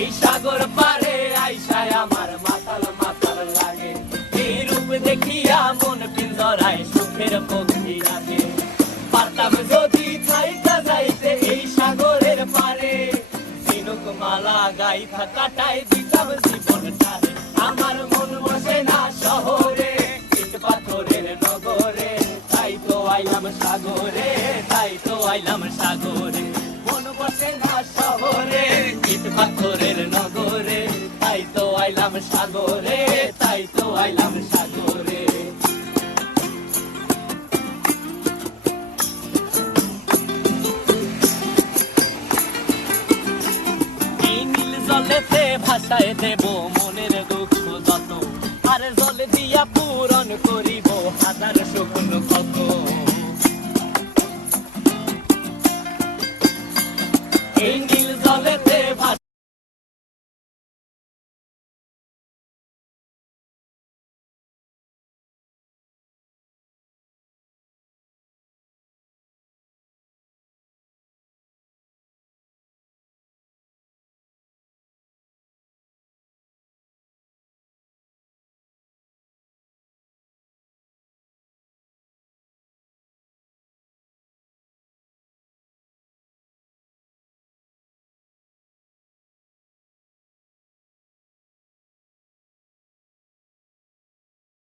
এই সাগর পারে আইসায় আমার মাতাল মাতাল লাগে, এই রূপ দেখিয়া মন পিঞ্জরায় সুখের পক্ষী রাখে। পারতাম যদি থাইকা যাইতে এই সাগরের পারে, ঝিনুক মালা গাইথা কাটাই দিতাম জীবনটারে। আমার মন বসে না শহরে, ইট পাথরের নগরে, তাই তো আইলাম সাগরে, তাই তো আইলাম সাগরে। মন বসে না শহরে, ইট পাথরের নগরে, তাই তো আইলাম সাগরে, তাই তো আইলাম সাগরে। এই নীল জলেতে ভাসায় দেব মনের দুঃখ যত, আর জলে দিয়া পূরণ করিব হাজার স্বপ্ন কত। এই নীল জলেতে